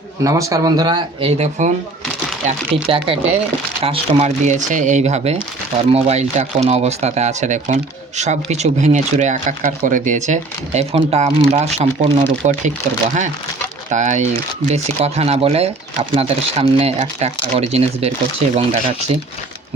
নমস্কার বন্ধুরা, এই দেখুন, একটি প্যাকেটে কাস্টমার দিয়েছে এইভাবে। ওর মোবাইলটা কোন অবস্থাতে আছে দেখুন। সব কিছু ভেঙে চুরে একাকার করে দিয়েছে। এই ফোনটা আমরা সম্পূর্ণরূপে ঠিক করব হ্যাঁ? তাই বেশি কথা না বলে আপনাদের সামনে একটা একটা করে জিনিস বের করছি এবং দেখাচ্ছি।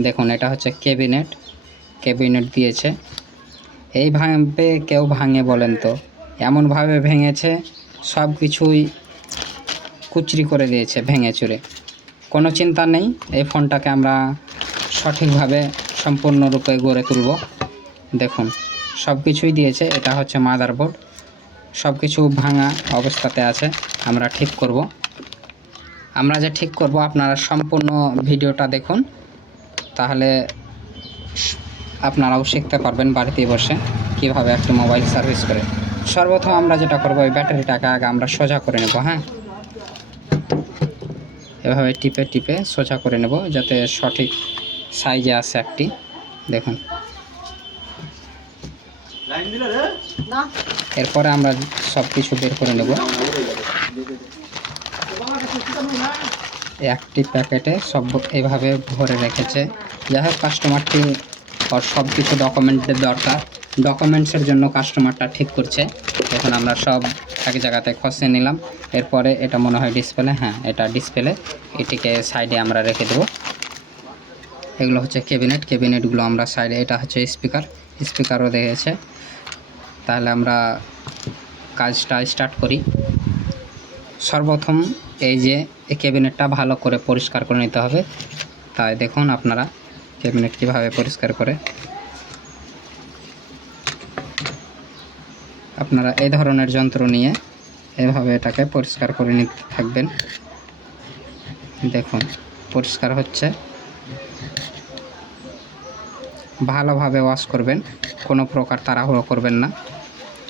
দেখুন, এটা হচ্ছে কেবিনেট কেবিনেট দিয়েছে। এইভাবে কেউ ভাঙে বলেন তো? এমনভাবে ভেঙেছে সব কিছুই কুচরি করে দিয়েছে ভেঙে চুরে। কোনো চিন্তা নেই, এই ফোনটাকে আমরা সঠিকভাবে সম্পূর্ণরূপে গড়ে তুলব। দেখুন সব কিছুই দিয়েছে, এটা হচ্ছে মাদারবোর্ড সব কিছু ভাঙা অবস্থাতে আছে, আমরা ঠিক করব। আমরা যে ঠিক করব, আপনারা সম্পূর্ণ ভিডিওটা দেখুন। তাহলে আপনারাও শিখতে পারবেন বাড়িতে বসে কীভাবে একটি মোবাইল সার্ভিস করে। সর্বপ্রথম আমরা যেটা করব ওই ব্যাটারিটাকে আগে আমরা সোজা করে নেব হ্যাঁ? এভাবে টিপে টিপে সোজা করে নেব যাতে সঠিক সাইজে আসে একটি। দেখুন। এরপরে আমরা সব কিছু বের করে নেব। একটি প্যাকেটে সব এভাবে ভরে রেখেছে। যাই হোক কাস্টমারটি ওর সব কিছু ডকুমেন্টের দরকার। ডকুমেন্টসের জন্য কাস্টমারটা ঠিক করছে। এখন আমরা সব এক জায়গাতে খসে নিলাম। এরপরে এটা মনে হয় ডিসপ্লে হ্যাঁ এটা ডিসপ্লে এটিকে সাইডে আমরা রেখে দেবো। এগুলো হচ্ছে ক্যাবিনেট ক্যাবিনেটগুলো আমরা সাইডে এটা হচ্ছে স্পিকার স্পিকারও দেখেছে। তাহলে আমরা কাজটা স্টার্ট করি। সর্বপ্রথম এই যে এই ক্যাবিনেটটা ভালো করে পরিষ্কার করে নিতে হবে। তাই দেখুন আপনারা ক্যাবিনেট কীভাবে পরিষ্কার করে। আপনারা এই ধরনের যন্ত্র নিয়ে এভাবে এটাকে পরিষ্কার করে নিতে থাকবেন। দেখুন, পরিষ্কার হচ্ছে। ভালোভাবে ওয়াশ করবেন, কোনো প্রকার তাড়াহুড়ো করবেন না,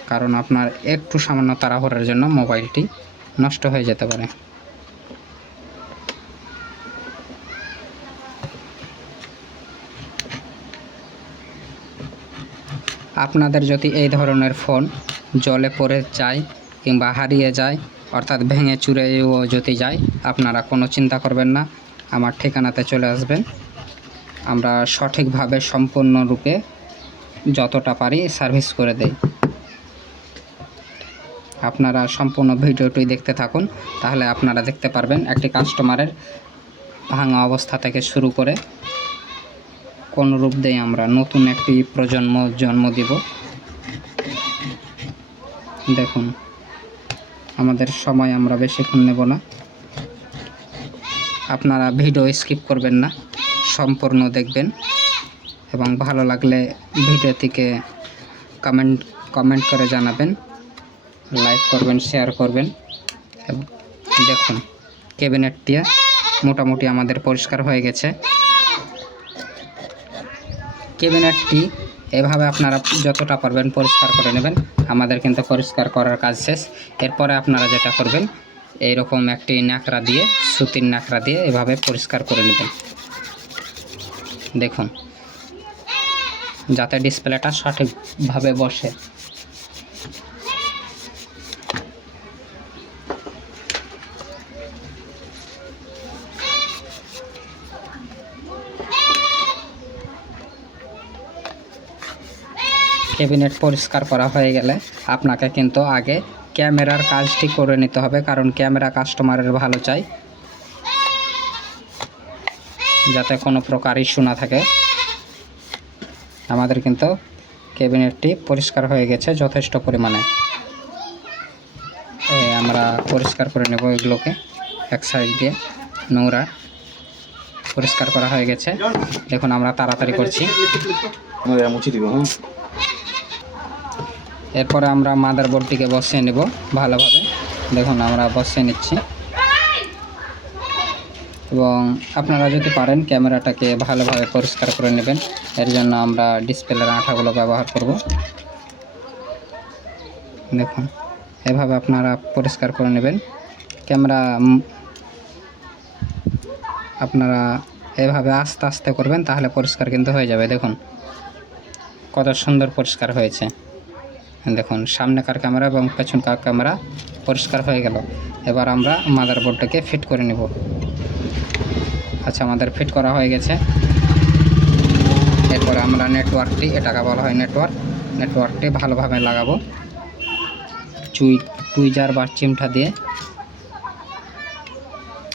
কারণ আপনার একটু সামান্য তাড়াহুড়োর জন্য মোবাইলটি নষ্ট হয়ে যেতে পারে। আপনাদের যদি এই ধরনের ফোন জলে পড়ে যায় কিংবা হারিয়ে যায়, অর্থাৎ ভেঙে চুরেও যদি যায়, আপনারা কোনো চিন্তা করবেন না, আমার ঠিকানাতে চলে আসবেন। আমরা সঠিকভাবে সম্পূর্ণরূপে যতটা পারি সার্ভিস করে দেই। আপনারা সম্পূর্ণ ভিডিওটি দেখতে থাকুন, তাহলে আপনারা দেখতে পারবেন একটি কাস্টমারের ভাঙা অবস্থা থেকে শুরু করে কোন রূপ দেই আমরা, নতুন একটি প্রজন্ম জন্ম দিব। দেখুন, আমাদের সময় আমরা বেশিক্ষণ নেব না। আপনারা ভিডিও স্কিপ করবেন না, সম্পূর্ণ দেখবেন। এবং ভালো লাগলে ভিডিওটিকে কমেন্ট কমেন্ট করে জানাবেন, লাইক করবেন, শেয়ার করবেন। দেখুন ক্যাবিনেট দিয়ে মোটামুটি আমাদের পরিষ্কার হয়ে গেছে। ক্যাবিনেটটি এভাবে আপনারা যতটা পারবেন পরিষ্কার করে নেবেন। আমাদের কিন্তু পরিষ্কার করার কাজ শেষ। এরপরে আপনারা যেটা করবেন, এইরকম একটি নাকড়া দিয়ে, সুতির নাকড়া দিয়ে এভাবে পরিষ্কার করে নেবেন। দেখুন, যাতে ডিসপ্লেটা সঠিকভাবে বসে। ক্যাবিনেট পরিষ্কার করা হয়ে গেলে আপনাকে কিন্তু আগে ক্যামেরার কাজটি করে নিতে হবে, কারণ ক্যামেরা কাস্টমারের ভালো চাই। যাতে কোনো প্রকার ইস্যু না থাকে। আমাদের কিন্তু ক্যাবিনেটটি পরিষ্কার হয়ে গেছে যথেষ্ট পরিমাণে। আমরা পরিষ্কার করে নেব এগুলোকে এক সাইড দিয়ে। নোংরা পরিষ্কার করা হয়ে গেছে। দেখুন, আমরা তাড়াতাড়ি করছি। মুছে দিব হ্যাঁ? এরপরে আমরা মাদার বোর্ডটিকে বসিয়ে নেব ভালোভাবে। দেখুন, আমরা বসিয়ে নিচ্ছি। এবং আপনারা যদি পারেন, ক্যামেরাটাকে ভালোভাবে পরিষ্কার করে নেবেন। এর জন্য আমরা ডিসপ্লের আঠাগুলো ব্যবহার করব। দেখুন, এভাবে আপনারা পরিষ্কার করে নেবেন। ক্যামেরা আপনারা এভাবে আস্তে আস্তে করবেন, তাহলে পরিষ্কার কিন্তু হয়ে যাবে। দেখুন, কত সুন্দর পরিষ্কার হয়েছে। দেখুন সামনেকার ক্যামেরা এবং পেছনকার ক্যামেরা পরিষ্কার হয়ে গেল। এবার আমরা মাদারবোর্ডটাকে ফিট করে নেব। আচ্ছা আমাদের ফিট করা হয়ে গেছে। এরপরে আমরা নেটওয়ার্কটি, এটাকে বলা হয় নেটওয়ার্ক, নেটওয়ার্কটি ভালোভাবে লাগাবো। চুই টুইজার বা চিমটা দিয়ে।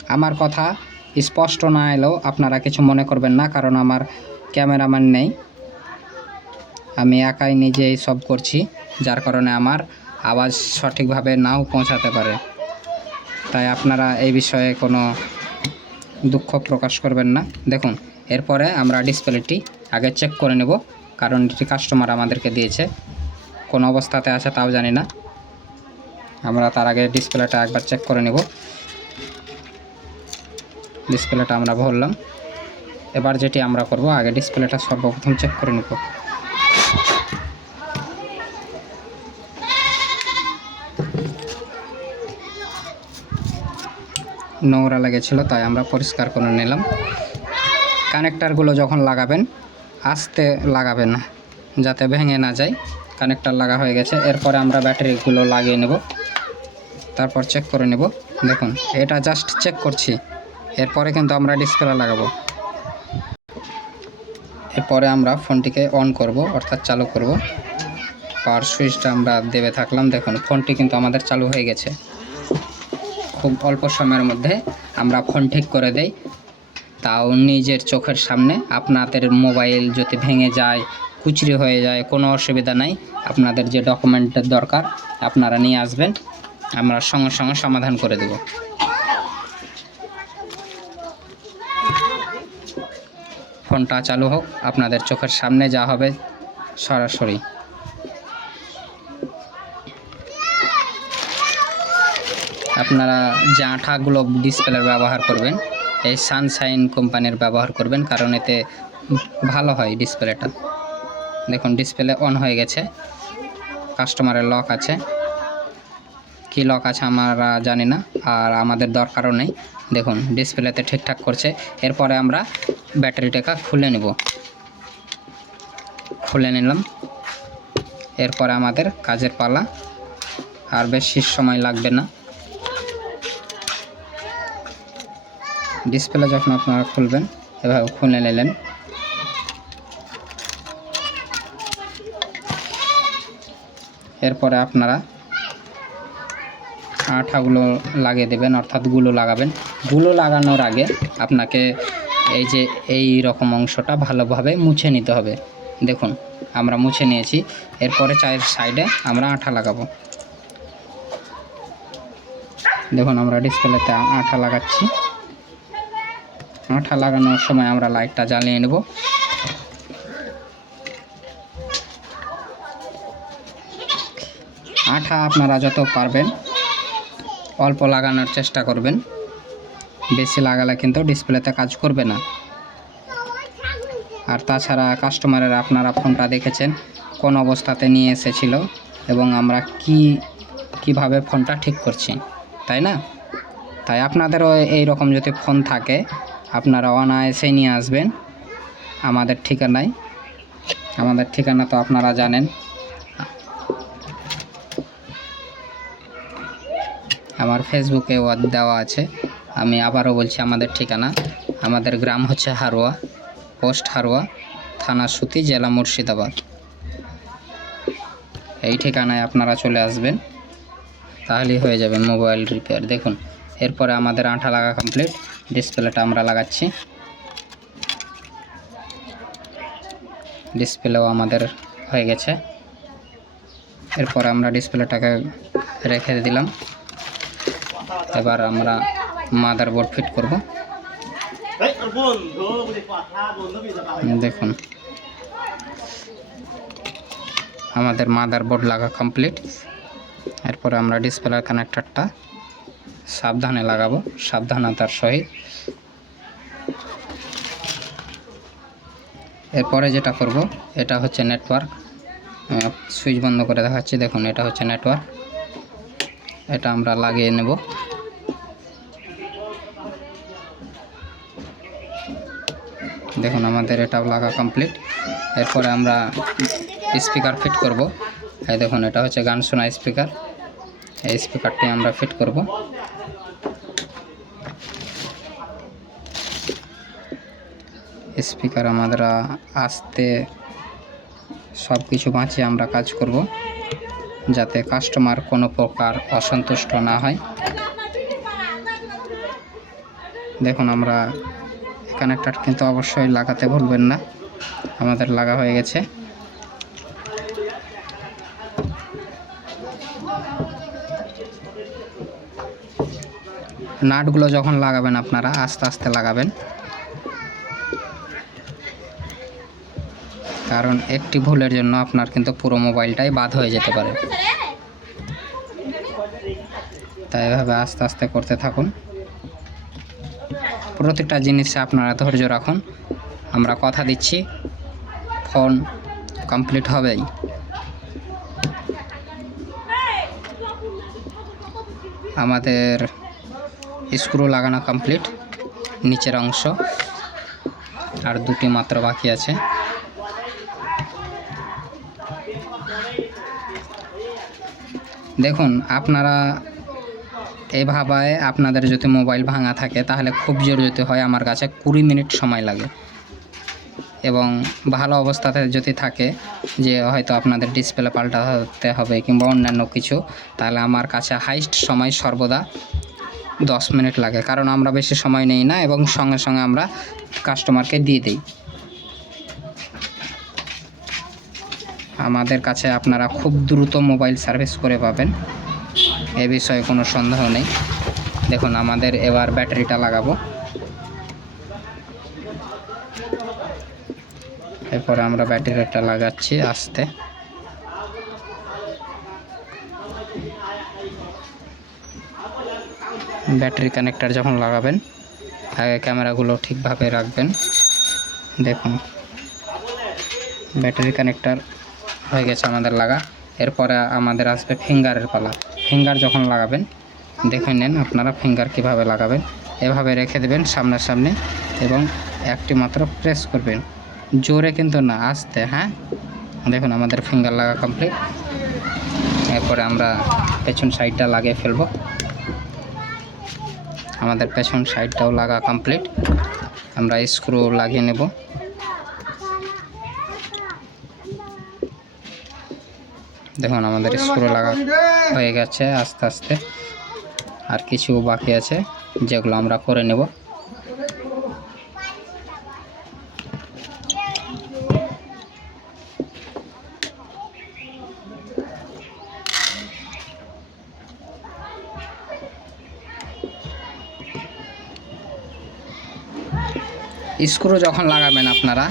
আমার কথা স্পষ্ট না এলেও আপনারা কিছু মনে করবেন না, কারণ আমার ক্যামেরাম্যান নেই। আমি একাই নিজেই সব করছি, যার কারণে আমার আওয়াজ সঠিকভাবে নাও পৌঁছাতে পারে। তাই আপনারা এই বিষয়ে কোনো দুঃখ প্রকাশ করবেন না। দেখুন, এরপরে আমরা ডিসপ্লেটি আগে চেক করে নেব, কারণ এটি কাস্টমার আমাদেরকে দিয়েছে। কোন অবস্থাতে আছে তাও জানি না। আমরা তার আগে ডিসপ্লেটা একবার চেক করে নেব। ডিসপ্লেটা আমরা ভরলাম। এবার যেটি আমরা করব, আগে ডিসপ্লেটা সর্বপ্রথম চেক করে নেব। নোংরা লেগেছিল, তাই আমরা পরিষ্কার করে নিলাম। কানেক্টারগুলো যখন লাগাবেন, আস্তে লাগাবেন না যাতে ভেঙে না যায়। কানেক্টার লাগা হয়ে গেছে, এরপরে আমরা ব্যাটারিগুলো লাগিয়ে নেব। তারপর চেক করে নেব। দেখুন, এটা জাস্ট চেক করছি। এরপরে কিন্তু আমরা ডিসপ্লে লাগাবো। এরপরে আমরা ফোনটিকে অন করব, অর্থাৎ চালু করব। পাওয়ার সুইচটা আমরা দেবে থাকলাম। দেখুন, ফোনটি কিন্তু আমাদের চালু হয়ে গেছে। খুব অল্প সময়ের মধ্যে আমরা ফোন ঠিক করে দেই। তাও নিজের চোখের সামনে, আপনাদের মোবাইল যদি ভেঙে যায় কুচরি হয়ে যায়, কোনো অসুবিধা নাই। আপনাদের যে ডকুমেন্টের দরকার, আপনারা নিয়ে আসবেন। আমরা সঙ্গে সঙ্গে সমাধান করে দেব। ফোনটা চালু হোক, আপনাদের চোখের সামনে যা হবে, সরাসরি। আপনারা যে আঠাগুলো ডিসপ্লের ব্যবহার করবেন, এই সানশাইন কোম্পানির ব্যবহার করবেন, কারণ এতে ভালো হয় ডিসপ্লেটা দেখুন ডিসপ্লে অন হয়ে গেছে। কাস্টমারের লক আছে। কী লক আছে আমরা জানি না, আর আমাদের দরকারও নেই। দেখুন ডিসপ্লেতে ঠিকঠাক করছে। এরপরে আমরা ব্যাটারিটাকে খুলে নেব। খুলে নিলাম। এরপরে আমাদের কাজের পালা। আর বেশি সময় লাগবে না। ডিসপ্লে যখন আপনারা খুলবেন, এভাবে খুলে নিলেন। এরপরে আপনারা আঠাগুলো লাগিয়ে দেবেন, অর্থাৎ গুলো লাগাবেন। গুলো লাগানোর আগে আপনাকে এই যে এই রকম অংশটা ভালোভাবে মুছে নিতে হবে। দেখুন, আমরা মুছে নিয়েছি। এরপরে চায়ের সাইডে আমরা আঠা লাগাবো। দেখুন, আমরা ডিসপ্লেতে আঠা লাগাচ্ছি। আঠা লাগানোর সময় আমরা লাইটটা জ্বালিয়ে নেব। আঠা আপনারা যত পারবেন অল্প লাগানোর চেষ্টা করবেন। বেশি লাগালে কিন্তু ডিসপ্লেতে কাজ করবে না। আর তাছাড়া কাস্টমারের আপনারা ফোনটা দেখেছেন, কোন অবস্থাতে নিয়ে এসেছিল এবং আমরা কি, কীভাবে ফোনটা ঠিক করছি, তাই না? তাই আপনাদেরও এই রকম যদি ফোন থাকে আপনারা অনায়াসে নিয়ে আসবেন। আমাদের ঠিকানায়। আমাদের ঠিকানা তো আপনারা জানেন। আমার ফেসবুকে দেওয়া আছে। আমি আবারও বলছি আমাদের ঠিকানা। আমাদের গ্রাম হচ্ছে হারোয়া, পোস্ট হারোয়া, থানা সুতি, জেলা মুর্শিদাবাদ। এই ঠিকানায় আপনারা চলে আসবেন। তাহলেই হয়ে যাবে মোবাইল রিপেয়ার। দেখুন, এরপরে আমাদের আঠা লাগা কমপ্লিট। ডিসপ্লেটা আমরা লাগাচ্ছি। ডিসপ্লেও আমাদের হয়ে গেছে। এরপর আমরা ডিসপ্লেটাকে রেখে দিলাম। এবার আমরা মাদার বোর্ড ফিট করব। দেখুন। আমাদের মাদার বোর্ড লাগা কমপ্লিট। এরপরে আমরা ডিসপ্লের কানেক্টরটা সাবধানে লাগাবো, সাবধানতার সহিত। এরপরে যেটা করব, এটা হচ্ছে নেটওয়ার্ক সুইচ বন্ধ করে দেখাচ্ছি, দেখুন এটা হচ্ছে নেটওয়ার্ক এটা আমরা লাগিয়ে নেব। দেখুন আমাদের এটাও লাগা কমপ্লিট এরপরে আমরা স্পিকার ফিট করব। এই দেখুন, এটা হচ্ছে গান শোনা স্পিকার এই স্পিকারটি আমরা ফিট করব। স্পিকার আমরা আস্তে সব কিছু বাঁচিয়ে আমরা কাজ করব, যাতে কাস্টমার কোনো প্রকার অসন্তুষ্ট না হয়। দেখুন, আমরা কানেক্টার কিন্তু অবশ্যই লাগাতে ভুলবেন না, আমাদের লাগা হয়ে গেছে। নাটগুলো যখন লাগাবেন আপনারা, আস্তে আস্তে লাগাবেন। কারণ একটি ভুলের জন্য আপনার কিন্তু পুরো মোবাইলটাই বাদ হয়ে যেতে পারে। তাই এভাবে আস্তে আস্তে করতে থাকুন। প্রতিটা জিনিসে আপনারা ধৈর্য রাখুন। আমরা কথা দিচ্ছি। ফোন কমপ্লিট হবেই। আমাদের স্ক্রু লাগানো কমপ্লিট। নিচের অংশ। আর দুটি মাত্র বাকি আছে। দেখুন, আপনারা এভাবে আপনাদের যদি মোবাইল ভাঙা থাকে, তাহলে খুব জোর যদি হয় আমার কাছে কুড়ি মিনিট সময় লাগে। এবং ভালো অবস্থাতে যদি থাকে, যে হয়তো আপনাদের ডিসপ্লে পাল্টাতে হবে কিংবা অন্যান্য কিছু, তাহলে আমার কাছে হাইস্ট সময় সর্বদা দশ মিনিট লাগে। কারণ আমরা বেশি সময় নেই না, এবং সঙ্গে সঙ্গে আমরা কাস্টমারকে দিয়ে দিই। আমাদের কাছে আপনারা খুব দ্রুত মোবাইল সার্ভিস করে পাবেন। এ বিষয়ে কোনো সন্দেহ নেই। দেখুন, আমাদের এবার ব্যাটারিটা লাগাবো। এরপরে আমরা ব্যাটারিটা লাগাচ্ছি আস্তে। ব্যাটারি কানেক্টার যখন লাগাবেন, আগে ক্যামেরাগুলো ঠিকভাবে রাখবেন। দেখুন, ব্যাটারি কানেক্টার হয়ে গেছে আমাদের লাগা। এরপরে আমাদের আসবে ফিঙ্গারের পালা। ফিঙ্গার যখন লাগাবেন, দেখে নেন আপনারা ফিঙ্গার কীভাবে লাগাবেন। এভাবে রেখে দেবেন সামনাসামনি এবং একটি মাত্র প্রেস করবেন। জোরে কিন্তু না, আসতে হ্যাঁ? দেখুন আমাদের ফিঙ্গার লাগা কমপ্লিট। এরপরে আমরা পেছন সাইডটা লাগিয়ে ফেলব। আমাদের পেছন সাইডটাও লাগা কমপ্লিট। আমরা স্ক্রু লাগিয়ে নেব। দেখুন আমাদের স্ক্রু লাগা হয়ে গেছে আস্তে আস্তে। আর কিছু বাকি আছে যেগুলো আমরা করে নেব। স্ক্রু যখন লাগাবেন আপনারা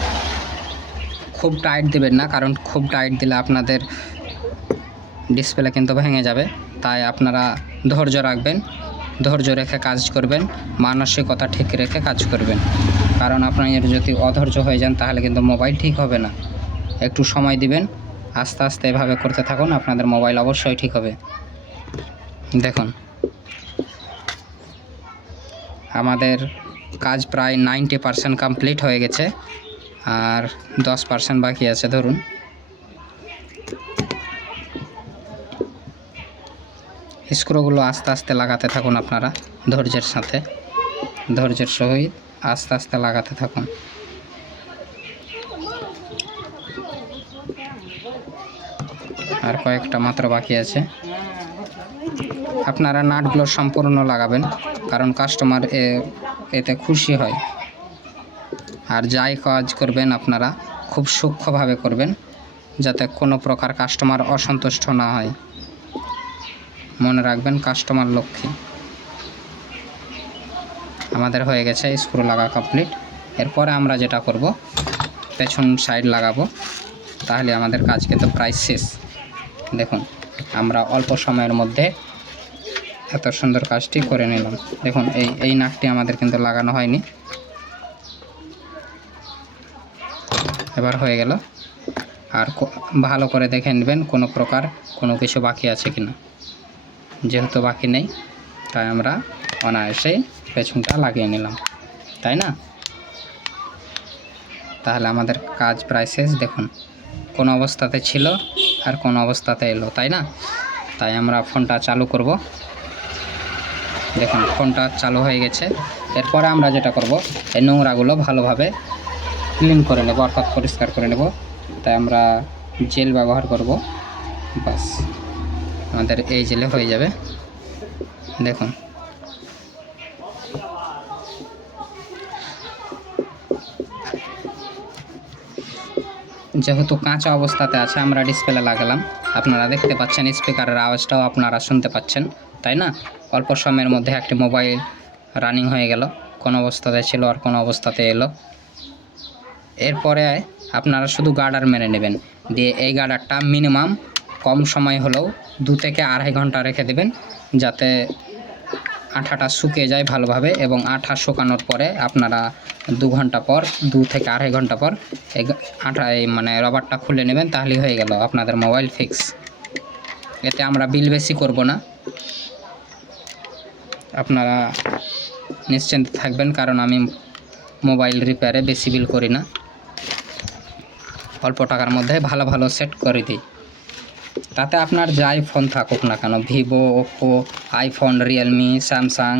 খুব টাইট দেবেন না কারণ খুব টাইট দিলে আপনাদের ডিসপ্লে কিন্তু ভেঙে যাবে। তাই আপনারা ধৈর্য রাখবেন, ধৈর্য রেখে কাজ করবেন, মানসিকতা ঠিক রেখে কাজ করবেন। কারণ আপনার যদি অধৈর্য হয়ে যান, তাহলে কিন্তু মোবাইল ঠিক হবে না। একটু সময় দিবেন, আস্তে আস্তে এভাবে করতে থাকুন, আপনাদের মোবাইল অবশ্যই ঠিক হবে। দেখুন। আমাদের কাজ প্রায় নাইনটি পারসেন্ট কমপ্লিট হয়ে গেছে, আর দশ পার্সেন্ট বাকি আছে, ধরুন। স্ক্রুগুলো আস্তে আস্তে লাগাতে থাকুন আপনারা, ধৈর্যের সাথে। ধৈর্যের সহিত আস্তে আস্তে লাগাতে থাকুন। আর কয়েকটা মাত্র বাকি আছে। আপনারা নাটগুলো সম্পূর্ণ লাগাবেন, কারণ কাস্টমার এতে খুশি হয়। আর যাই কাজ করবেন আপনারা, খুব সূক্ষ্মভাবে করবেন, যাতে কোনো প্রকার কাস্টমার অসন্তুষ্ট না হয়। মনে রাখবেন কাস্টমার লক্ষ্মী। আমাদের হয়ে গেছে স্ক্রু লাগা কমপ্লিট এরপরে আমরা যেটা করব, পেছন সাইড লাগাবো। তাহলে আমাদের কাজ কিন্তু প্রায় শেষ। দেখুন, আমরা অল্প সময়ের মধ্যে এত সুন্দর কাজটি করে নিলাম। দেখুন, এই এই নাকটি আমাদের কিন্তু লাগানো হয়নি। এবার হয়ে গেল। আর ভালো করে দেখে নেবেন কোনো প্রকার কোনো কিছু বাকি আছে কিনা। যেহেতু বাকি নেই, তাই আমরা অনায়াসেই পেছনটা লাগিয়ে নিলাম। তাই না? তাহলে আমাদের কাজ প্রায় শেষ। দেখুন, কোন অবস্থাতে ছিল আর কোন অবস্থাতে এলো, তাই না? তাই আমরা ফোনটা চালু করব। দেখুন, ফোনটা চালু হয়ে গেছে। এরপরে আমরা যেটা করব, এই নোংরাগুলো ভালোভাবে ক্লিন করে নেব, অর্থাৎ পরিষ্কার করে নেব। তাই আমরা জেল ব্যবহার করব। বাস। আমাদের এই জেলে হয়ে যাবে। দেখুন। যেহেতু কাঁচা অবস্থাতে আছে, আমরা ডিসপ্লে লাগালাম। আপনারা দেখতে পাচ্ছেন স্পিকারের আওয়াজটাও আপনারা শুনতে পাচ্ছেন, তাই না? অল্প সময়ের মধ্যে একটি মোবাইল রানিং হয়ে গেল। কোন অবস্থাতে ছিল আর কোন অবস্থাতে এলো। এরপরে আপনারা শুধু গার্ডার মেরে নেবেন। দিয়ে এই গার্ডারটা মিনিমাম কম সময় হলেও দু থেকে আড়াই ঘণ্টা রেখে দেবেন, যাতে আঠাটা শুকিয়ে যায় ভালোভাবে এবং আঠা শুকানোর পরে আপনারা দু ঘণ্টা পর, দু থেকে আড়াই ঘণ্টা পর এই আঠা এই মানে রবারটা খুলে নেবেন, তাহলেই হয়ে গেল আপনাদের মোবাইল ফিক্স। এতে আমরা বিল বেশি করব না। আপনারা নিশ্চিন্ত থাকবেন, কারণ আমি মোবাইল রিপেয়ারে বেশি বিল করি না। অল্প টাকার মধ্যে ভালো ভালো সেট করে দিই। তাতে আপনার যাই ফোন থাকুক না কেন, Vivo, Oppo, iPhone, Realme, Samsung,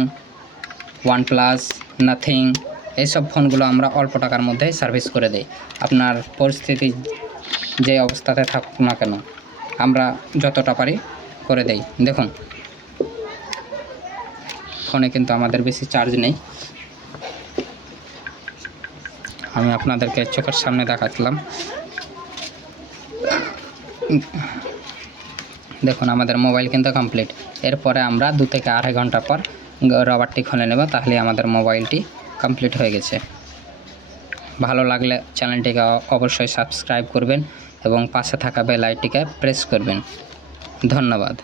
OnePlus, Nothing, এইসব ফোনগুলো আমরা অল্প টাকার মধ্যেই সার্ভিস করে দিই। আপনার পরিস্থিতি যে অবস্থাতে থাকুক না কেন, আমরা যতটা পারি করে দেই। দেখুন, ফোনে কিন্তু আমাদের বেশি চার্জ নেই। আমি আপনাদেরকে চোখের সামনে দেখাচ্ছিলাম। দেখুন, আমাদের মোবাইল কিন্তু কমপ্লিট এরপরে আমরা দু থেকে আড়াই ঘণ্টা পর রবারটি খুলে নেব তাহলে আমাদের মোবাইলটি কমপ্লিট হয়ে গেছে। ভালো লাগলে চ্যানেলটিকে অবশ্যই সাবস্ক্রাইব করবেন এবং পাশে থাকা বেল আইটিকে প্রেস করবেন। ধন্যবাদ।